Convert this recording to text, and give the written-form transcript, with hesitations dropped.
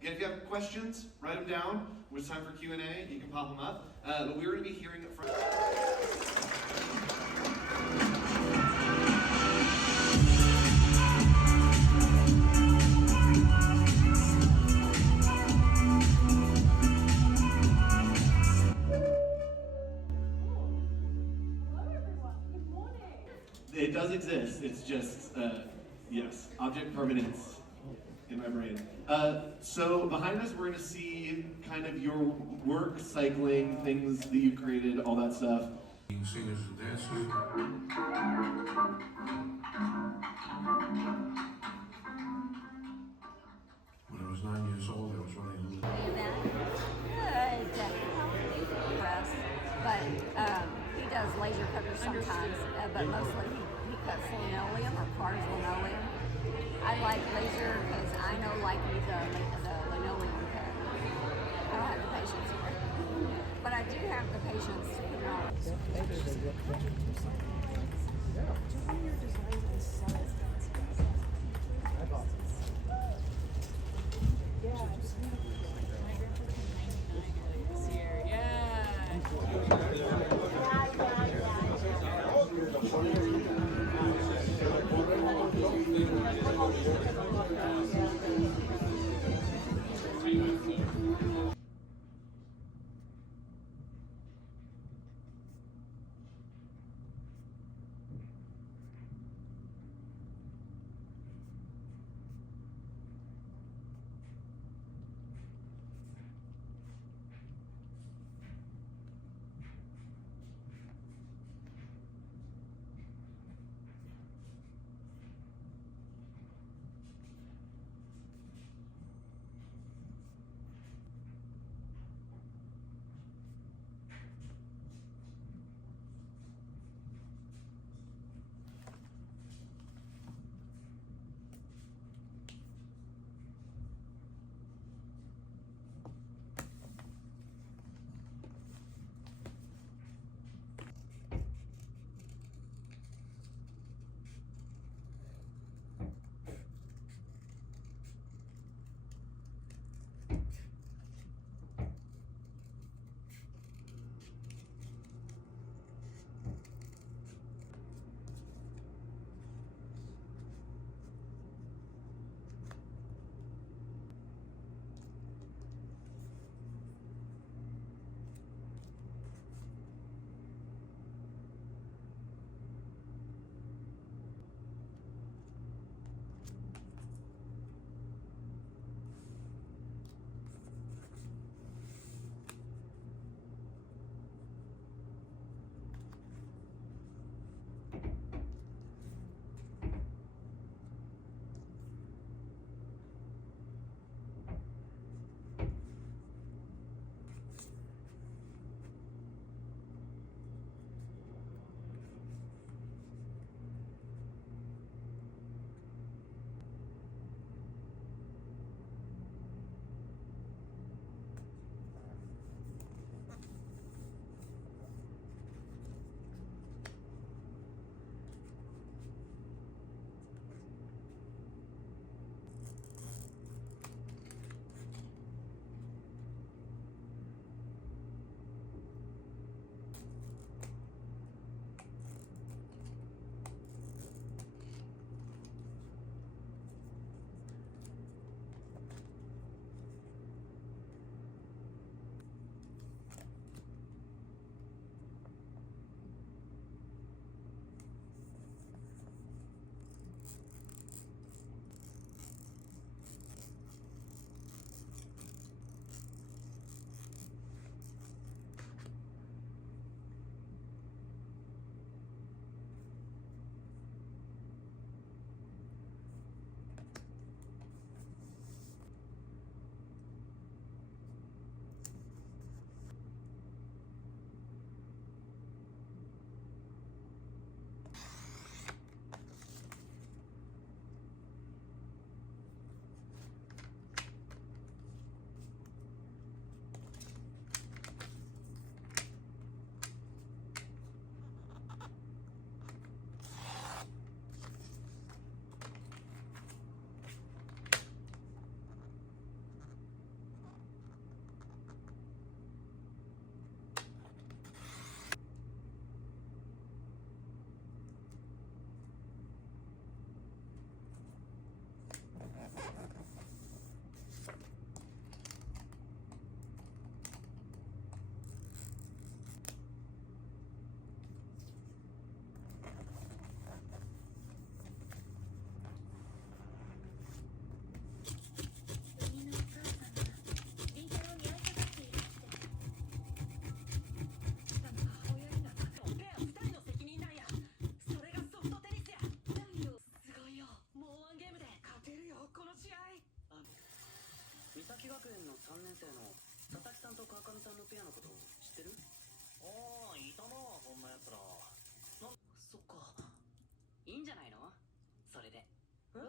Again, if you have questions, write them down. When it's time for Q&A, you can pop them up. But we're going to be hearing it from... It does exist. It's just, yes, object permanence in my brain. So behind us, we're going to see kind of your work, cycling, things that you created, all that stuff. Singers and dancers. When I was 9 years old, I was running a little. But he does laser cutters sometimes, but mostly he cuts linoleum or cars linoleum. I like laser because I know like the linoleum cut. I don't have the patience for it. But I do have the patience to put it on. 木学園の3年生の佐々木さんと川上さんのペアのこと知ってる？ああ、いたな、そんな奴ら。そっか。いいんじゃないの？それで。え